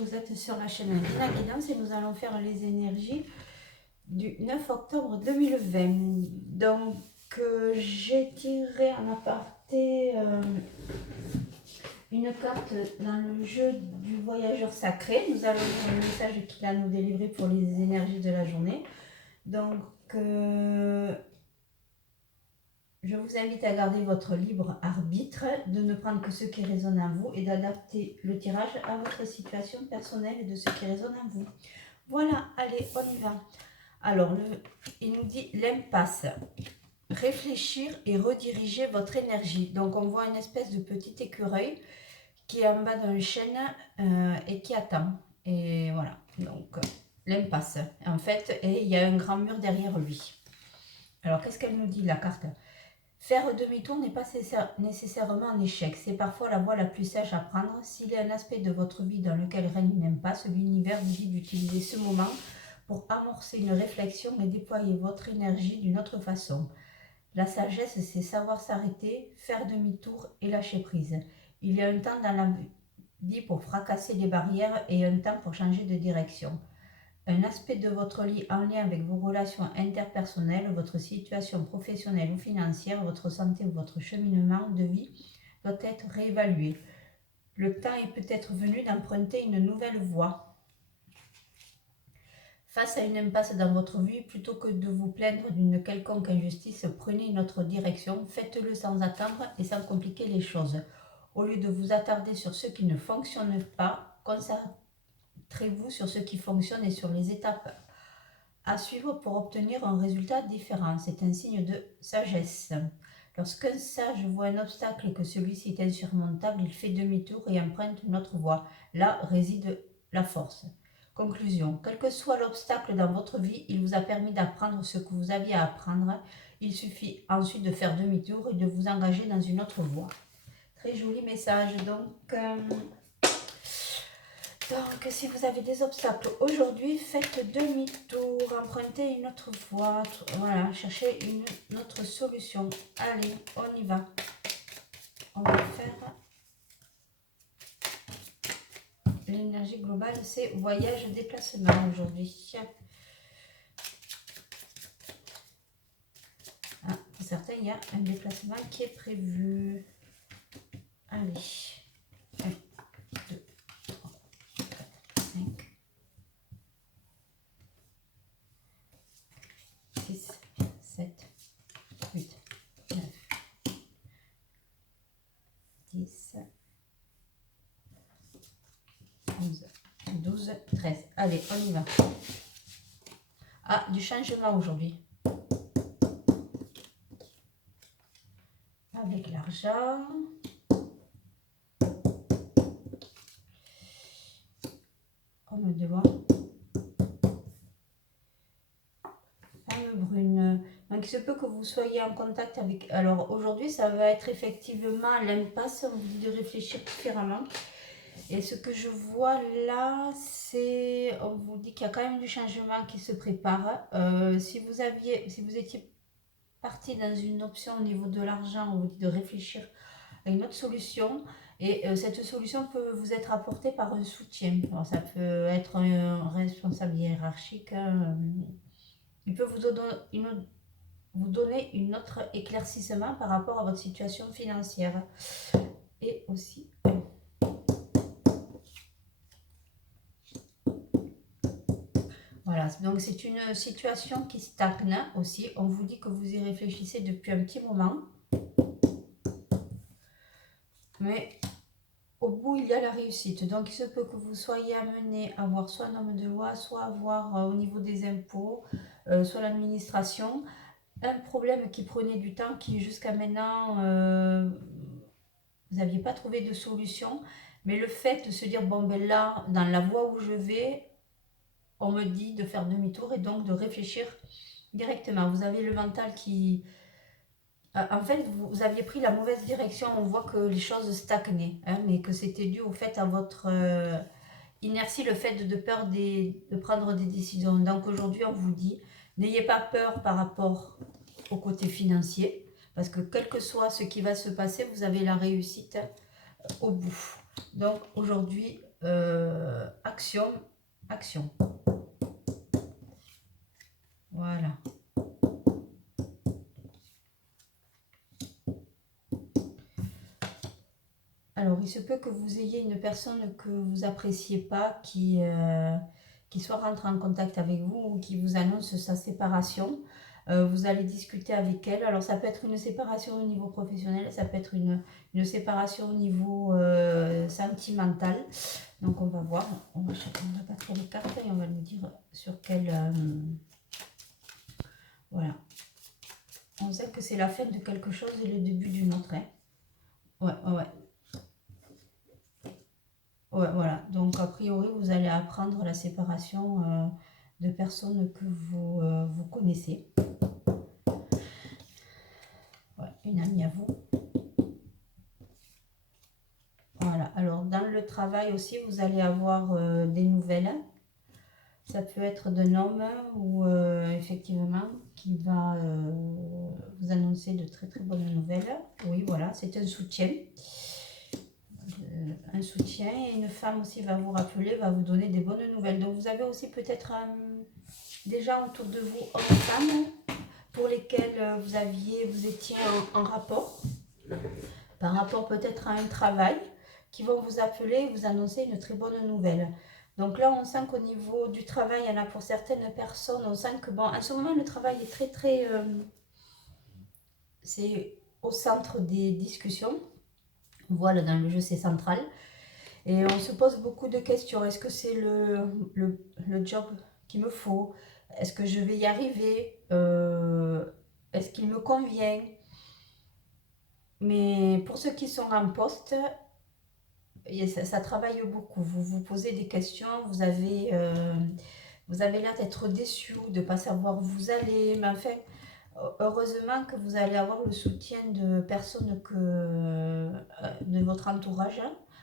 vous êtes sur la chaîne Dina Guidance et nous allons faire les énergies du 9 octobre 2020. Donc, j'ai tiré en aparté une carte dans le jeu du voyageur sacré. Nous allons lire le message qu'il a nous délivré pour les énergies de la journée. Donc, je vous invite à garder votre libre arbitre, de ne prendre que ce qui résonne en vous et d'adapter le tirage à votre situation personnelle et de ce qui résonne en vous. Voilà, allez, on y va. Alors, il nous dit l'impasse. Réfléchir et rediriger votre énergie. Donc, on voit une espèce de petit écureuil qui est en bas d'un chêne et qui attend. Et voilà, donc l'impasse. En fait, et il y a un grand mur derrière lui. Alors, qu'est-ce qu'elle nous dit, la carte ? Faire demi-tour n'est pas nécessairement un échec, c'est parfois la voie la plus sage à prendre. S'il y a un aspect de votre vie dans lequel règne une impasse, l'univers vous dit d'utiliser ce moment pour amorcer une réflexion et déployer votre énergie d'une autre façon. La sagesse, c'est savoir s'arrêter, faire demi-tour et lâcher prise. Il y a un temps dans la vie pour fracasser les barrières et un temps pour changer de direction. Un aspect de votre vie en lien avec vos relations interpersonnelles, votre situation professionnelle ou financière, votre santé ou votre cheminement de vie doit être réévalué. Le temps est peut-être venu d'emprunter une nouvelle voie. Face à une impasse dans votre vie, plutôt que de vous plaindre d'une quelconque injustice, prenez une autre direction, faites-le sans attendre et sans compliquer les choses. Au lieu de vous attarder sur ce qui ne fonctionne pas, concentrez-vous sur ce qui fonctionne et sur les étapes à suivre pour obtenir un résultat différent. C'est un signe de sagesse. Lorsqu'un sage voit un obstacle et que celui-ci est insurmontable, il fait demi-tour et emprunte une autre voie. Là réside la force. Conclusion. Quel que soit l'obstacle dans votre vie, il vous a permis d'apprendre ce que vous aviez à apprendre. Il suffit ensuite de faire demi-tour et de vous engager dans une autre voie. Très joli message. Donc, si vous avez des obstacles aujourd'hui, faites demi-tour, empruntez une autre voie, voilà, cherchez une autre solution. Allez, on y va. On va faire l'énergie globale, c'est voyage, déplacement aujourd'hui. Ah, pour certains, il y a un déplacement qui est prévu. Allez. 1, 2, 3, 4, 5. 6, 7, 8, 9, 10, 11, 12, 13. Allez, on y va. Ah, du changement aujourd'hui. Avec l'argent. Homme de loi. Femme brune. Donc, il se peut que vous soyez en contact avec... Alors, aujourd'hui, ça va être effectivement l'impasse. On vous dit de réfléchir différemment. Et ce que je vois là, c'est... On vous dit qu'il y a quand même du changement qui se prépare. Si vous étiez parti dans une option au niveau de l'argent, on vous dit de réfléchir à une autre solution. Et cette solution peut vous être apportée par un soutien. Alors, ça peut être un responsable hiérarchique. Il peut vous donner une autre éclaircissement par rapport à votre situation financière. Et aussi... Voilà, donc c'est une situation qui stagne aussi. On vous dit que vous y réfléchissez depuis un petit moment. Mais au bout, il y a la réussite. Donc, il se peut que vous soyez amené à avoir soit un homme de loi, soit avoir au niveau des impôts, soit l'administration, un problème qui prenait du temps, qui jusqu'à maintenant, vous n'aviez pas trouvé de solution. Mais le fait de se dire, bon, ben là, dans la voie où je vais, on me dit de faire demi-tour et donc de réfléchir directement. Vous avez le mental qui... En fait, vous aviez pris la mauvaise direction. On voit que les choses stagnaient, hein, mais que c'était dû au fait à votre inertie, le fait de peur de prendre des décisions. Donc aujourd'hui, on vous dit, n'ayez pas peur par rapport au côté financier, parce que quel que soit ce qui va se passer, vous avez la réussite au bout. Donc aujourd'hui, action, action. Voilà. Alors, il se peut que vous ayez une personne que vous appréciez pas qui soit rentrée en contact avec vous ou qui vous annonce sa séparation. Vous allez discuter avec elle. Alors, ça peut être une séparation au niveau professionnel, ça peut être une séparation au niveau sentimental. Donc, on va voir. On va battre les cartes et on va nous dire sur quelle... voilà. On sait que c'est la fin de quelque chose et le début d'une autre. Hein. Ouais, ouais. Ouais, voilà. Donc, a priori, vous allez apprendre la séparation de personnes que vous connaissez. Ouais, une amie à vous. Voilà. Alors, dans le travail aussi, vous allez avoir des nouvelles. Ça peut être d'un homme ou effectivement qui va vous annoncer de très très bonnes nouvelles. Oui, voilà, c'est un soutien. Un soutien et une femme aussi va vous rappeler, va vous donner des bonnes nouvelles. Donc vous avez aussi peut-être déjà autour de vous hommes-femmes pour lesquels vous étiez en rapport, par rapport peut-être à un travail, qui vont vous appeler et vous annoncer une très bonne nouvelle. Donc là, on sent qu'au niveau du travail, il y en a pour certaines personnes, on sent que bon, en ce moment, le travail est très très... c'est au centre des discussions. Voilà, dans le jeu, c'est central. Et on se pose beaucoup de questions. Est-ce que c'est le job qu'il me faut? Est-ce que je vais y arriver? Est-ce qu'il me convient? Mais pour ceux qui sont en poste, ça travaille beaucoup. Vous vous posez des questions, vous avez l'air d'être déçu, de ne pas savoir où vous allez. Mais enfin, heureusement que vous allez avoir le soutien de personnes de votre entourage.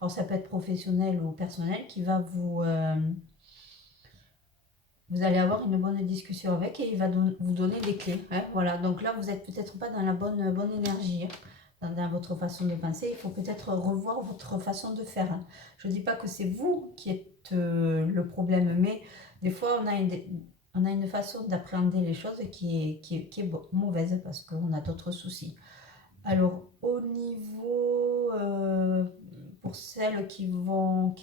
Alors ça peut être professionnel ou personnel qui va vous allez avoir une bonne discussion avec et il va vous donner des clés. Hein, voilà, donc là vous n'êtes peut-être pas dans la bonne énergie. Hein, dans votre façon de penser, il faut peut-être revoir votre façon de faire. Hein. Je ne dis pas que c'est vous qui êtes le problème, mais des fois on a une façon d'appréhender les choses qui est mauvaise parce qu'on a d'autres soucis. Alors, au niveau, pour celles qui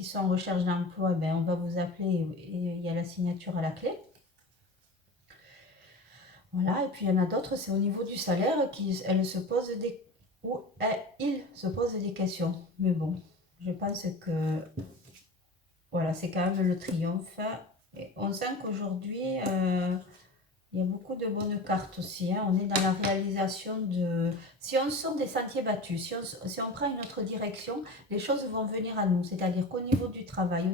sont en recherche d'emploi, eh ben, on va vous appeler et il y a la signature à la clé. Voilà, et puis il y en a d'autres, c'est au niveau du salaire il se pose des questions. Mais bon, je pense que voilà, c'est quand même le triomphe. Et on sent qu'aujourd'hui, il y a beaucoup de bonnes cartes aussi. Hein. On est dans la réalisation de... Si on sort des sentiers battus, si on prend une autre direction, les choses vont venir à nous. C'est-à-dire qu'au niveau du travail,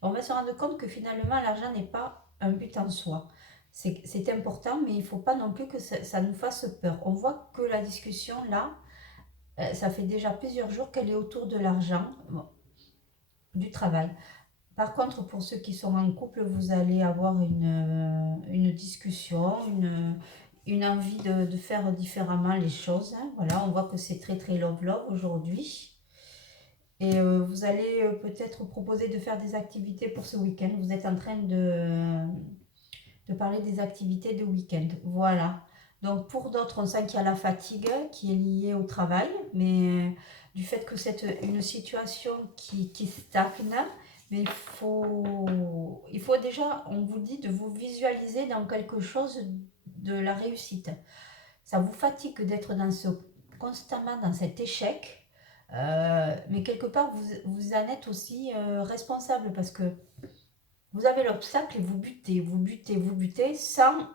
on va se rendre compte que finalement, l'argent n'est pas un but en soi. C'est important, mais il ne faut pas non plus que ça nous fasse peur. On voit que la discussion, là, ça fait déjà plusieurs jours qu'elle est autour de l'argent, du travail. Par contre, pour ceux qui sont en couple, vous allez avoir une discussion, une envie de faire différemment les choses. Hein. Voilà, on voit que c'est très très love aujourd'hui. Et vous allez peut-être proposer de faire des activités pour ce week-end. Vous êtes en train de parler des activités de week-end. Voilà. Donc pour d'autres, on sent qu'il y a la fatigue qui est liée au travail, mais du fait que c'est une situation qui stagne, mais il faut déjà, on vous dit de vous visualiser dans quelque chose de la réussite. Ça vous fatigue d'être constamment dans cet échec, mais quelque part, vous en êtes aussi responsable parce que vous avez l'obstacle et vous butez sans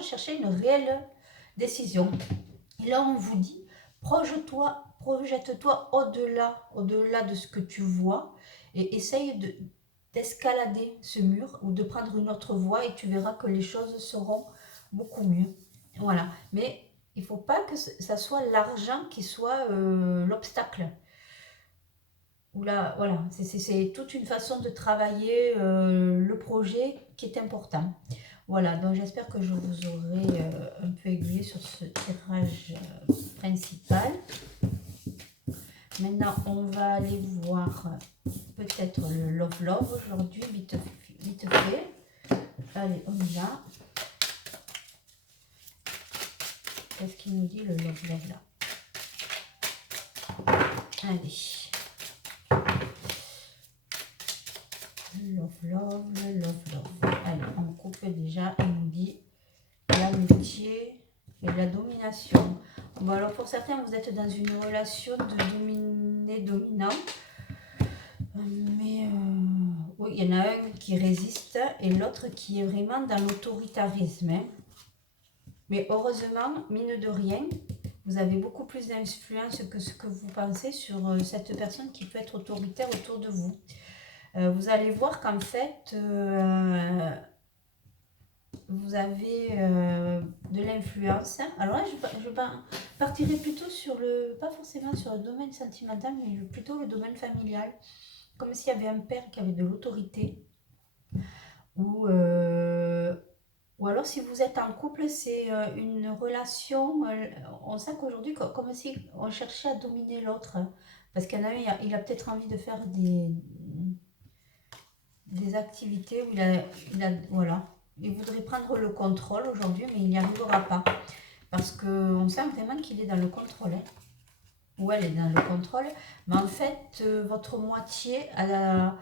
chercher une réelle décision. Et là, on vous dit, projette-toi au-delà de ce que tu vois et essaye d'escalader ce mur ou de prendre une autre voie et tu verras que les choses seront beaucoup mieux. Voilà. Mais il ne faut pas que ça soit l'argent qui soit l'obstacle. Voilà, c'est toute une façon de travailler le projet qui est important. Voilà, donc j'espère que je vous aurai un peu aiguillé sur ce tirage principal. Maintenant, on va aller voir peut-être le love love aujourd'hui, vite fait. Allez, on y va. Qu'est-ce qu'il nous dit le love love là? Allez. Love love, love love. Allez, on coupe déjà. Il nous dit l'amitié et la domination. Bon, alors pour certains, vous êtes dans une relation de dominé-dominant. Mais oui, il y en a un qui résiste et l'autre qui est vraiment dans l'autoritarisme. Hein. Mais heureusement, mine de rien, vous avez beaucoup plus d'influence que ce que vous pensez sur cette personne qui peut être autoritaire autour de vous. Vous allez voir qu'en fait, vous avez de l'influence. Alors là, je partirai plutôt sur pas forcément sur le domaine sentimental, mais plutôt le domaine familial. Comme s'il y avait un père qui avait de l'autorité. Ou alors si vous êtes en couple, c'est une relation, on sent qu'aujourd'hui, comme si on cherchait à dominer l'autre. Parce qu'il y en a un, il a peut-être envie de faire des activités où voilà. Il voudrait prendre le contrôle aujourd'hui, mais il n'y arrivera pas. Parce qu'on sent vraiment qu'il est dans le contrôle. Hein. Ou elle est dans le contrôle. Mais en fait, votre moitié a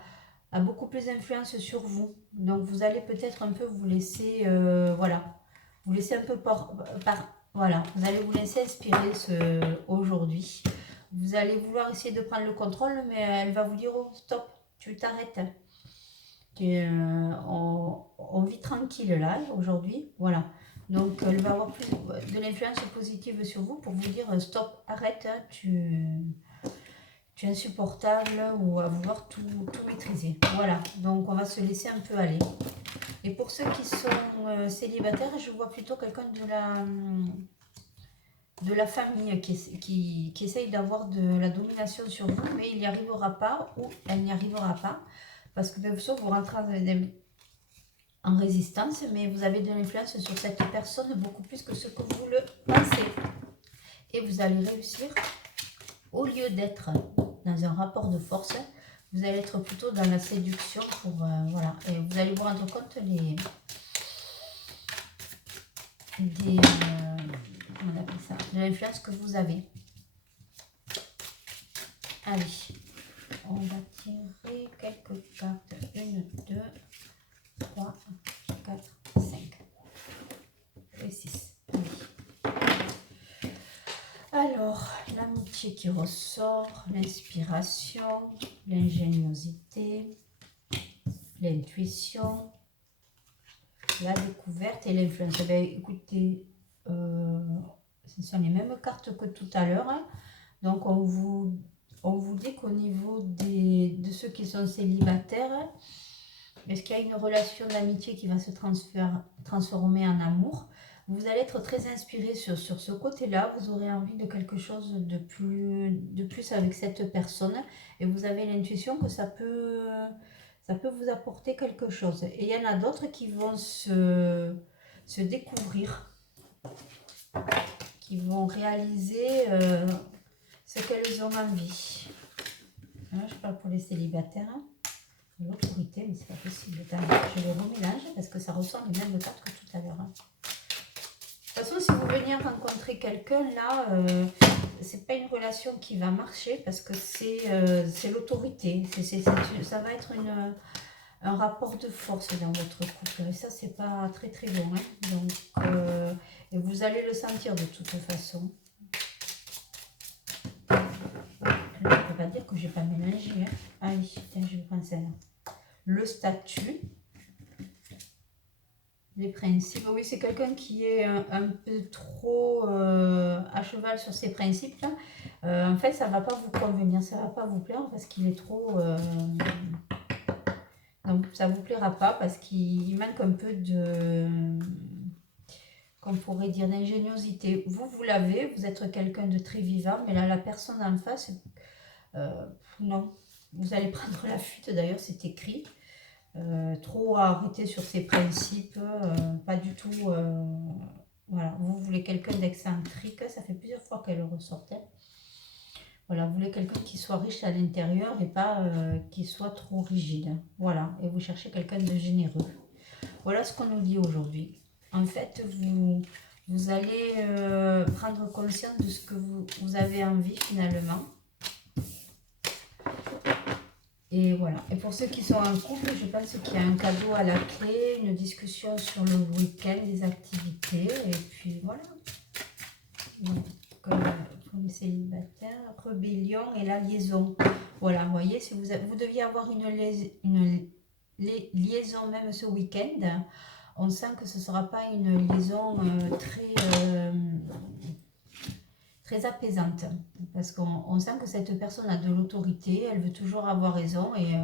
beaucoup plus d'influence sur vous. Donc, vous allez peut-être un peu vous laisser... voilà. Vous laisser un peu voilà. Vous allez vous laisser inspirer aujourd'hui. Vous allez vouloir essayer de prendre le contrôle, mais elle va vous dire, oh, stop, tu t'arrêtes. On vit tranquille là, aujourd'hui. Voilà. Donc, elle va avoir plus de l'influence positive sur vous pour vous dire, stop, arrête, hein, tu es insupportable ou à vouloir tout maîtriser. Voilà. Donc, on va se laisser un peu aller. Et pour ceux qui sont célibataires, je vois plutôt quelqu'un de la famille qui essaye d'avoir de la domination sur vous, mais il n'y arrivera pas ou elle n'y arrivera pas. Parce que bien sûr, vous rentrez en résistance, mais vous avez de l'influence sur cette personne beaucoup plus que ce que vous le pensez. Et vous allez réussir, au lieu d'être dans un rapport de force, vous allez être plutôt dans la séduction pour voilà. Et vous allez vous rendre compte comment on appelle ça, de l'influence que vous avez. Allez, on va tirer quelques cartes. 1, 2, 3, 4, 5 et 6. Alors, l'amitié qui ressort, l'inspiration, l'ingéniosité, l'intuition, la découverte et l'influence. Eh bien, écoutez, ce sont les mêmes cartes que tout à l'heure. Hein. Donc, on vous dit qu'au niveau de ceux qui sont célibataires, est-ce qu'il y a une relation d'amitié qui va se transformer en amour? Vous allez être très inspiré sur ce côté-là. Vous aurez envie de quelque chose de plus avec cette personne. Et vous avez l'intuition que ça peut vous apporter quelque chose. Et il y en a d'autres qui vont se découvrir, qui vont réaliser ce qu'elles ont envie. Là, je parle pour les célibataires. L'autorité, mais c'est pas possible. Je les remélange parce que ça ressort les mêmes cartes que tout à l'heure. Hein. De toute façon, si vous venez rencontrer quelqu'un, là, c'est pas une relation qui va marcher parce que c'est l'autorité. Ça va être un rapport de force dans votre couple. Et ça, c'est pas très très bon. Hein. Donc, et vous allez le sentir de toute façon. Je ne peux pas dire que j'ai pas mélangé. Hein. Ah oui, tiens, je vais prendre celle-là. Le statut, les principes. Oui, c'est quelqu'un qui est un peu trop à cheval sur ses principes. En fait, ça ne va pas vous convenir, ça ne va pas vous plaire parce qu'il est trop... Donc, ça ne vous plaira pas parce qu'il manque un peu de... qu'on pourrait dire d'ingéniosité. Vous l'avez, vous êtes quelqu'un de très vivant, mais là, la personne en face, non. Vous allez prendre la fuite, d'ailleurs, c'est écrit. Trop arrêté sur ses principes, pas du tout. Voilà, vous voulez quelqu'un d'excentrique, ça fait plusieurs fois qu'elle ressortait. Voilà, vous voulez quelqu'un qui soit riche à l'intérieur et pas qui soit trop rigide. Voilà, et vous cherchez quelqu'un de généreux. Voilà ce qu'on nous dit aujourd'hui. En fait, vous allez prendre conscience de ce que vous avez envie finalement. Et voilà. Et pour ceux qui sont en couple, je pense qu'il y a un cadeau à la clé, une discussion sur le week-end, des activités. Et puis voilà. Donc, comme célibataire, rébellion et la liaison. Voilà, vous voyez, si vous deviez avoir une liaison même ce week-end, on sent que ce ne sera pas une liaison très apaisante. Parce qu'on sent que cette personne a de l'autorité, elle veut toujours avoir raison et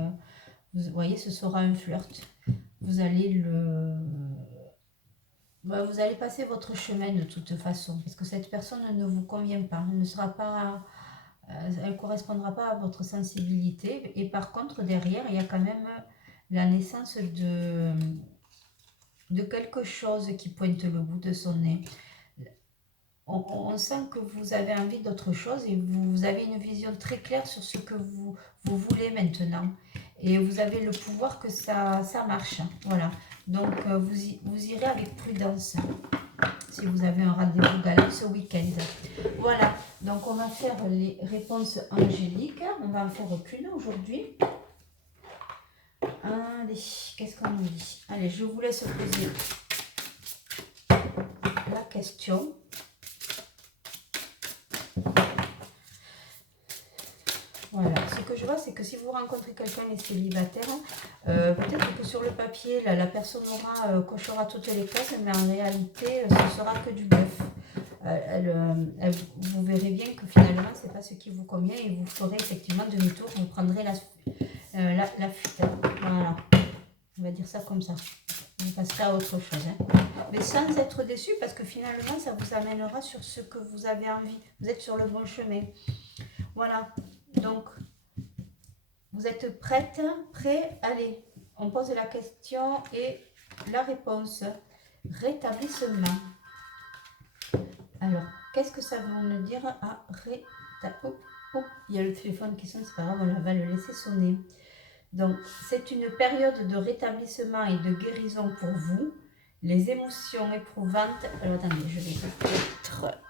vous voyez, ce sera un flirt. Vous allez vous allez passer votre chemin de toute façon, parce que cette personne ne vous convient pas, elle ne sera pas, elle correspondra pas à votre sensibilité. Et par contre, derrière, il y a quand même la naissance de quelque chose qui pointe le bout de son nez. On sent que vous avez envie d'autre chose et vous avez une vision très claire sur ce que vous voulez maintenant. Et vous avez le pouvoir que ça marche. Voilà. Donc, vous irez avec prudence si vous avez un rendez-vous galant ce week-end. Voilà. Donc, on va faire les réponses angéliques. On va en faire qu'une aujourd'hui. Allez, qu'est-ce qu'on nous dit? Allez, je vous laisse poser la question. Voilà, ce que je vois, c'est que si vous rencontrez quelqu'un et célibataire, peut-être que sur le papier, la personne cochera toutes les cases, mais en réalité, ce sera que du bluff. Vous verrez bien que finalement, ce n'est pas ce qui vous convient et vous ferez effectivement demi-tour, vous prendrez la fuite. Voilà, on va dire ça comme ça. Vous passerez à autre chose. Hein. Mais sans être déçu, parce que finalement, ça vous amènera sur ce que vous avez envie. Vous êtes sur le bon chemin. Voilà. Donc, vous êtes prête, prêt? Allez, on pose la question et la réponse. Rétablissement. Alors, qu'est-ce que ça veut nous dire à il y a le téléphone qui sonne, c'est pas grave, on va le laisser sonner. Donc, c'est une période de rétablissement et de guérison pour vous. Les émotions éprouvantes... Alors, attendez, je vais peut-être...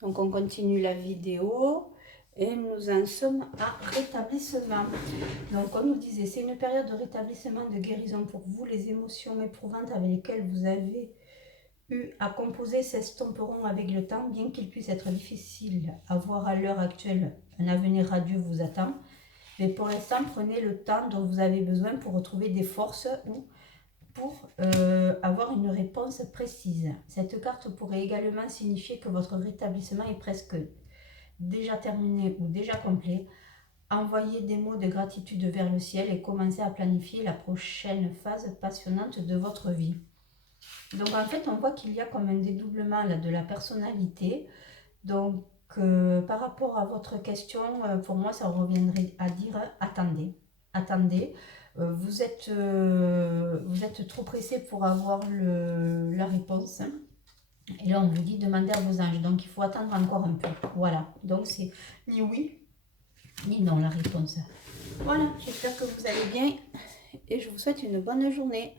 Donc, on continue la vidéo et nous en sommes à rétablissement. Donc, on nous disait, c'est une période de rétablissement, de guérison pour vous. Les émotions éprouvantes avec lesquelles vous avez eu à composer s'estomperont avec le temps, bien qu'il puisse être difficile à voir à l'heure actuelle. Un avenir radieux vous attend. Mais pour l'instant, prenez le temps dont vous avez besoin pour retrouver des forces ou pour avoir une réponse précise. Cette carte pourrait également signifier que votre rétablissement est presque déjà terminé ou déjà complet. Envoyez des mots de gratitude vers le ciel et commencez à planifier la prochaine phase passionnante de votre vie. Donc en fait, on voit qu'il y a comme un dédoublement là, de la personnalité. Donc par rapport à votre question, pour moi, ça reviendrait à dire attendez, attendez. Vous êtes trop pressé pour avoir la réponse. Et là, on vous dit demandez à vos anges. Donc, il faut attendre encore un peu. Voilà. Donc, c'est ni oui, ni non la réponse. Voilà. J'espère que vous allez bien et je vous souhaite une bonne journée.